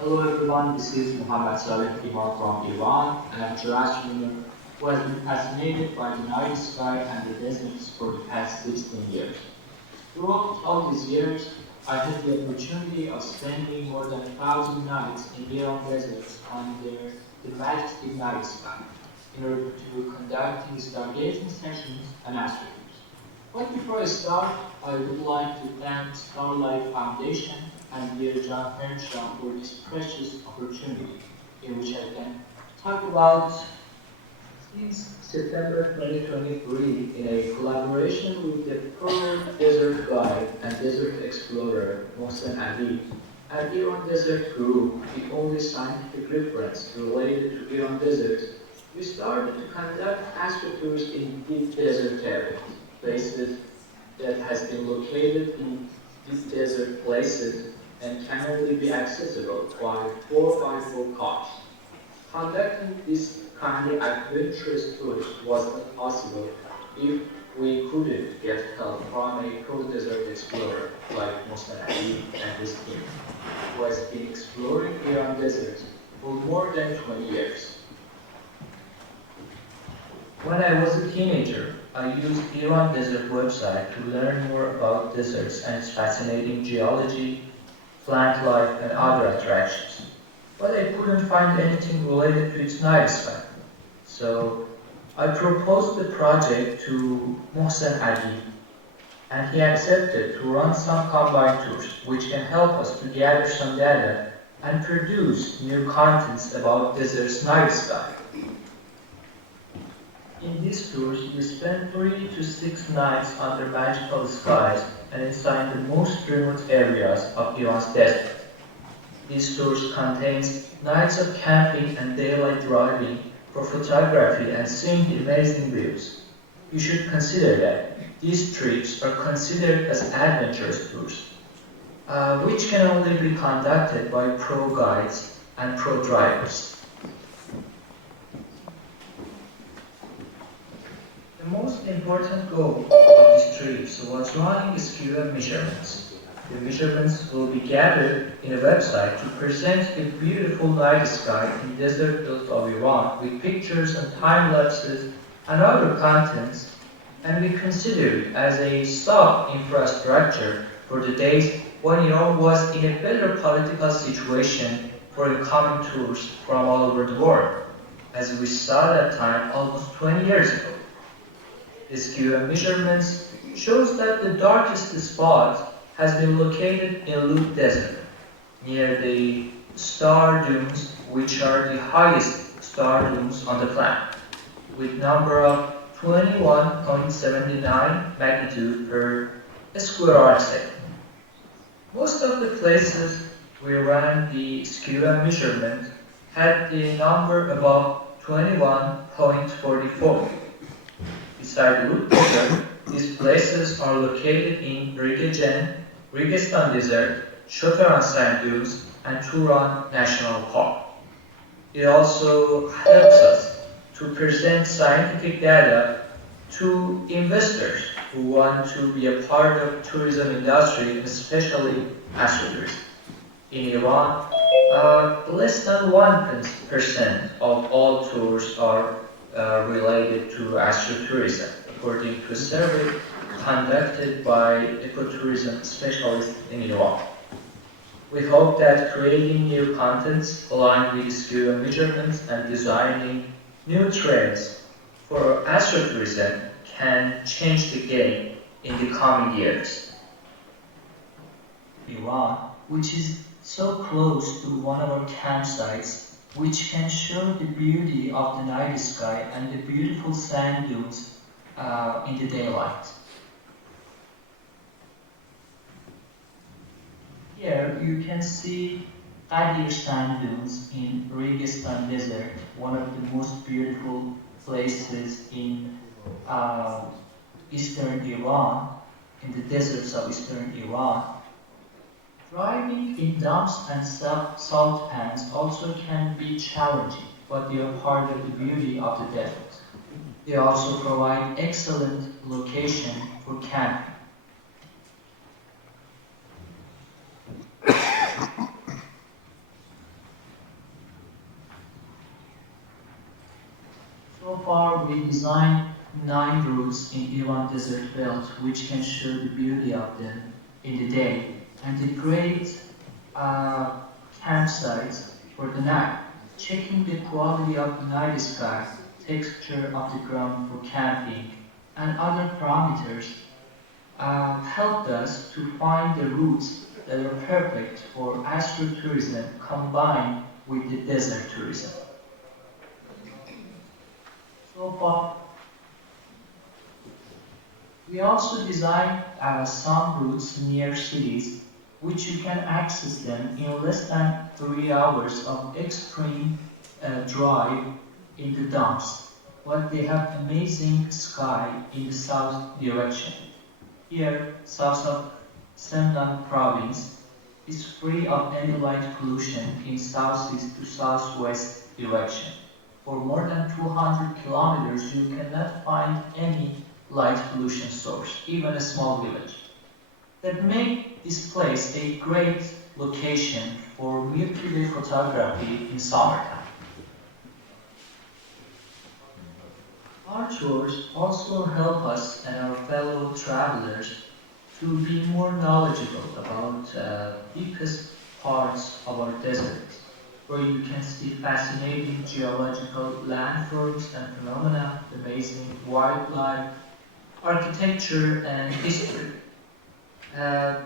Hello everyone, this is Mohammad Saleh Timar from Iran, and I'm a Jurassian who has been fascinated by the night sky and the deserts for the past 16 years. Throughout all these years, I had the opportunity of spending more than 1,000 nights in Iran deserts under the Majestic night sky in order to conduct stargazing sessions and astro-tours. But before I start, I would like to thank Starlight Foundation and dear John Henshaw for this precious opportunity in which I can talk about since September 2023 in a collaboration with the Pearl Desert Guide and Desert Explorer Mohsen Ali and Iran Desert Group, the only scientific reference related to Iran deserts. We started to conduct astro-tours in deep desert areas, places that has been located in deep desert places and can only be accessible by 4x4 cars. Conducting this kind of adventurous tours was not possible if we couldn't get help from a pro-desert explorer like Mohsen Ali and his team, who has been exploring Iran deserts for more than 20 years. When I was a teenager, I used Iran Desert website to learn more about deserts and its fascinating geology, plant life, and other attractions. But I couldn't find anything related to its night sky. So I proposed the project to Mohsen Ali, and he accepted to run some combined tours, which can help us to gather some data and produce new contents about desert's night sky. In these tours, we spend 3 to 6 nights under magical skies and inside the most remote areas of Iran's desert. These tours contains nights of camping and daylight driving for photography and seeing the amazing views. You should consider that these trips are considered as adventurous tours, which can only be conducted by pro guides and pro drivers. The most important goal of these trips was running SQL measurements. The measurements will be gathered in a website to present the beautiful night sky in desert belt of Iran with pictures and time lapses and other contents, and we consider it as a soft infrastructure for the days when Iran was in a better political situation for incoming tours from all over the world, as we saw that time almost 20 years ago. SQM measurements shows that the darkest spot has been located in Lut Desert, near the star dunes, which are the highest star dunes on the planet, with number of 21.79 magnitude per square arc second. Most of the places we ran the SQM measurement had the number above 21.44. Beside Lut Desert, these places are located in Registan Desert, Shotaran Sand Dunes, and Turan National Park. It also helps us to present scientific data to investors who want to be a part of tourism industry, especially astro-tourism. In Iran, less than 1% of all tours are related to astro-tourism, according to a survey conducted by ecotourism specialists in Iran. We hope that creating new contents aligned with SQL measurements and designing new trails for astro-tourism can change the game in the coming years. Iran, which is so close to one of our campsites, which can show the beauty of the night sky and the beautiful sand dunes in the daylight. Here you can see Qadir sand dunes in Registan Desert, one of the most beautiful places in eastern Iran, in the deserts of eastern Iran. Driving in dumps and salt pans also can be challenging, but they are part of the beauty of the desert. They also provide excellent location for camping. far, we designed 9 routes in Iran Desert Belt, which can show the beauty of them in the day, and the great uh, campsites for the night. Checking the quality of the night sky, texture of the ground for camping, and other parameters helped us to find the routes that are perfect for astro-tourism combined with the desert tourism. So far, we also designed some routes near cities which you can access them in less than 3 hours of extreme drive in the dumps. But they have amazing sky in the south direction. Here, south of Semnan province is free of any light pollution in southeast to southwest direction. For more than 200 kilometers, you cannot find any light pollution source, even a small village. That make this place a great location for Milky Way photography in summertime. Our tours also help us and our fellow travelers to be more knowledgeable about deepest parts of our deserts, where you can see fascinating geological landforms and phenomena, amazing wildlife, architecture, and history.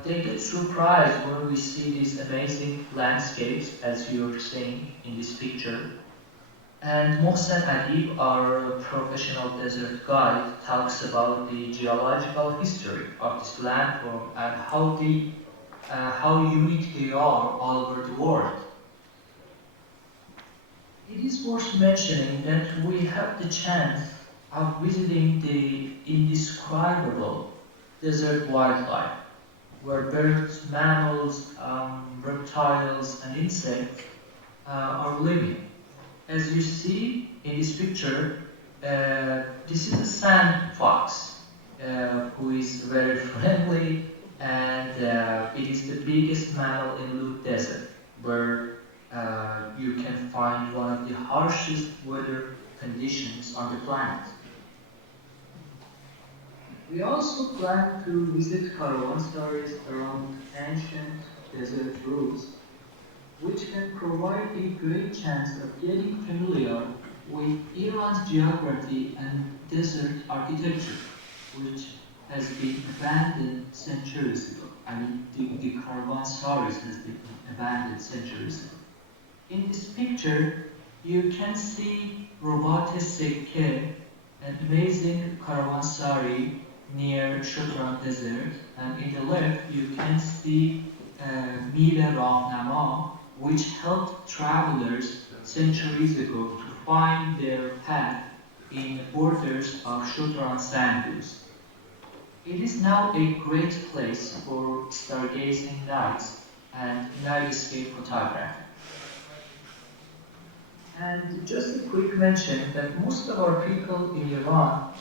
They get surprised when we see these amazing landscapes, as you're seeing in this picture. And Mohsen Adib, our professional desert guide, talks about the geological history of this landform and how unique they are all over the world. It is worth mentioning that we have the chance of visiting the indescribable desert wildlife, where birds, mammals, reptiles, and insects are living. As you see in this picture, this is a sand fox who is very friendly, and it is the biggest mammal in Lut Desert, where you can find one of the harshest weather conditions on the planet. We also plan to visit caravansaries around ancient desert routes, which can provide a great chance of getting familiar with Iran's geography and desert architecture, which has been abandoned centuries ago. I mean, the caravansaries has been abandoned centuries ago. In this picture, you can see Robate Sekke, an amazing caravanserai near Shotran Desert, and in the left you can see Mire Rahnama, which helped travelers centuries ago to find their path in the borders of Shotran sand dunes. It is now a great place for stargazing nights and nightscape photography. And just a quick mention that most of our people in Iran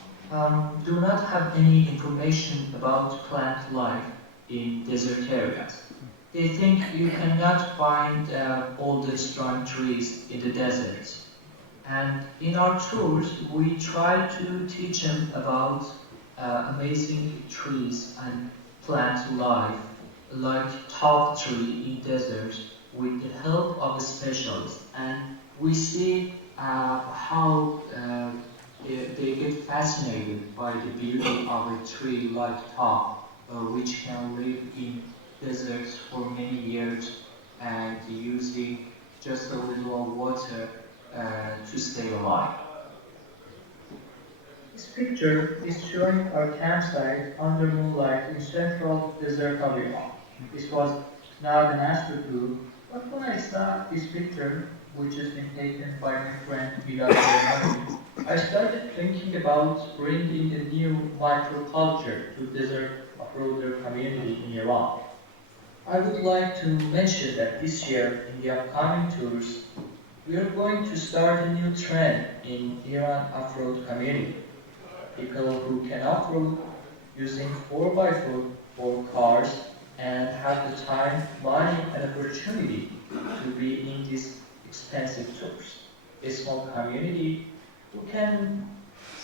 do not have any information about plant life in desert areas. They think you cannot find all the strong trees in the deserts. And in our tours, we try to teach them about amazing trees and plant life, like top tree in deserts, with the help of a specialist. And we see how they get fascinated by the beauty of a tree like top, which can live in deserts for many years and using just a little water to stay alive. This picture is showing our campsite under moonlight in central desert of Iran. This was not an astro-tour, but when I saw this picture, which has been taken by my friend Vidal Bernardi, I started thinking about bringing a new microculture to desert off-roader community in Iran. I would like to mention that this year, in the upcoming tours, we are going to start a new trend in Iran off-road community. People who can off-road using 4x4 for cars and have the time, money, and opportunity to be in these expensive tours. A small community who can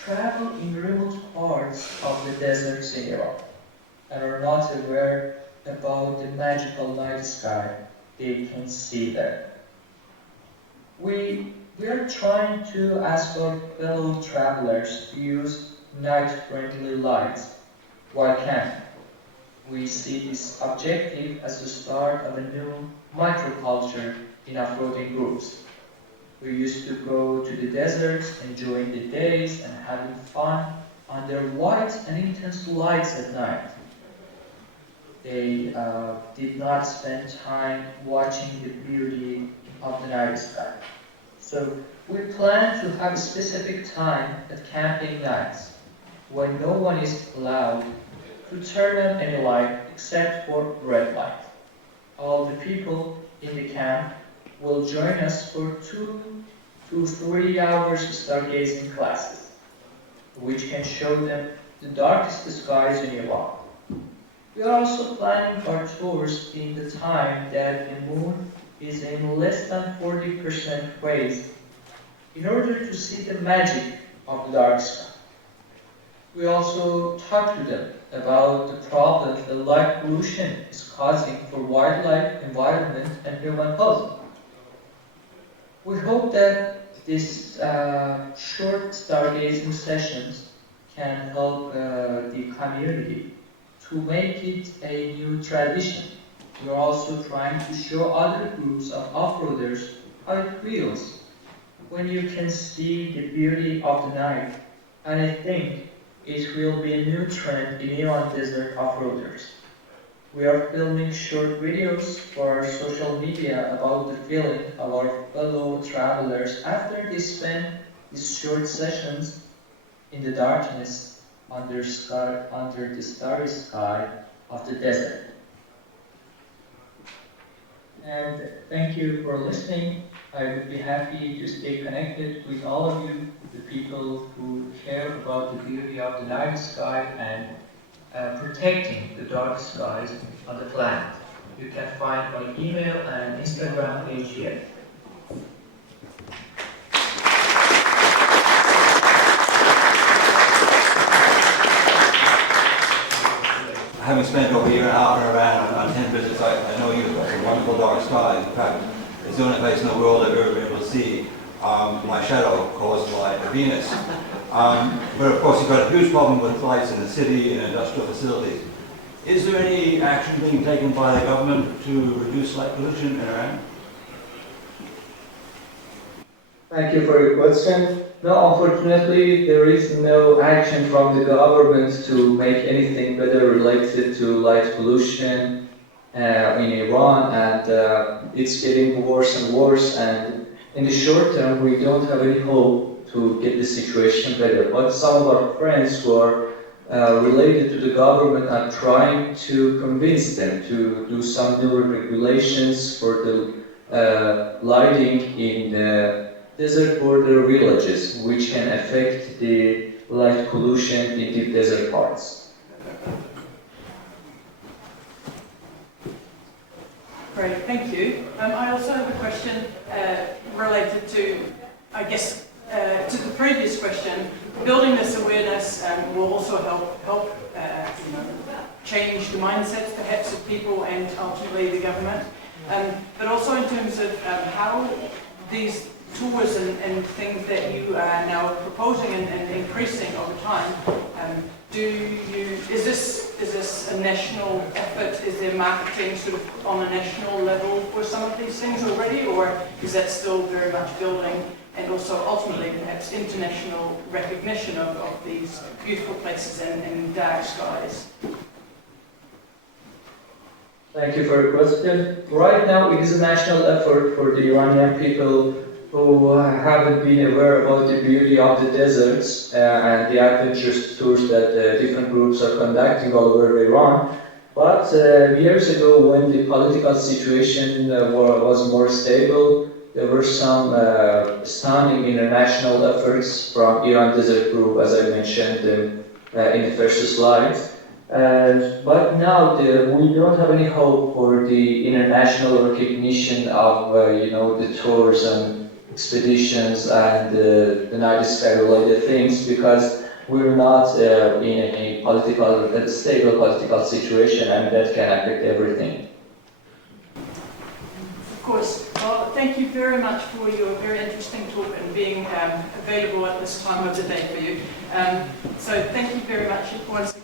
travel in remote parts of the deserts in Iraq and are not aware about the magical night sky they can see there. We are trying to ask our fellow travelers to use night-friendly lights while camping. We see this objective as the start of a new microculture in off-roading groups. We used to go to the deserts, enjoying the days and having fun under white and intense lights at night. They did not spend time watching the beauty of the night sky. So we plan to have a specific time at camping nights when no one is allowed to turn on any light except for red light. All the people in the camp will join us for 2 to 3 hours stargazing classes, which can show them the darkest skies in Iraq. We are also planning our tours in the time that the moon is in less than 40% phase in order to see the magic of the dark sky. We also talk to them about the problems that light pollution is causing for wildlife, environment, and human health. We hope that these short stargazing sessions can help the community to make it a new tradition. We are also trying to show other groups of off-roaders how it feels when you can see the beauty of the night, and I think it will be a new trend in Iran desert off-roaders. We are filming short videos for our social media about the feeling of our fellow travelers after they spend these short sessions in the darkness under the starry sky of the desert. And thank you for listening. I would be happy to stay connected with all of you, the people who care about the beauty of the night sky and protecting the dark skies on the planet. You can find my email and Instagram page here. Having spent over a year and a half in Iran on 10 visits, I know you have a wonderful dark sky. In fact, it's the only place in the world I've ever been able to see my shadow caused by Venus. But of course, you've got a huge problem with lights in the city and industrial facilities. Is there any action being taken by the government to reduce light pollution in Iran? Thank you for your question. No, unfortunately, there is no action from the government to make anything better related to light pollution in Iran, and it's getting worse and worse. And in the short term, we don't have any hope to get the situation better. But some of our friends who are related to the government are trying to convince them to do some new regulations for the lighting in the desert border villages, which can affect the light pollution in deep desert parts. Great, thank you. I also have a question related to, I guess, to the previous question. Building this awareness will also help change the mindsets, perhaps, of people and ultimately the government. But also in terms of how these tours and things that you are now proposing and increasing over time, is this a national effort? Is there marketing sort of on a national level for some of these things already, or is that still very much building, and also ultimately perhaps international recognition of these beautiful places and dark skies? Thank you for your question. Right now, it is a national effort for the Iranian people who haven't been aware about the beauty of the deserts and the adventurous tours that different groups are conducting all over Iran. But years ago, when the political situation was more stable, there were some stunning international efforts from Iran Desert Group, as I mentioned in the first slide. But now we don't have any hope for the international recognition of the tours and expeditions and the night sky related things, because we're not in a stable political situation, and that can affect everything. Of course. Well, thank you very much for your very interesting talk and being available at this time of the day for you. So thank you very much once again.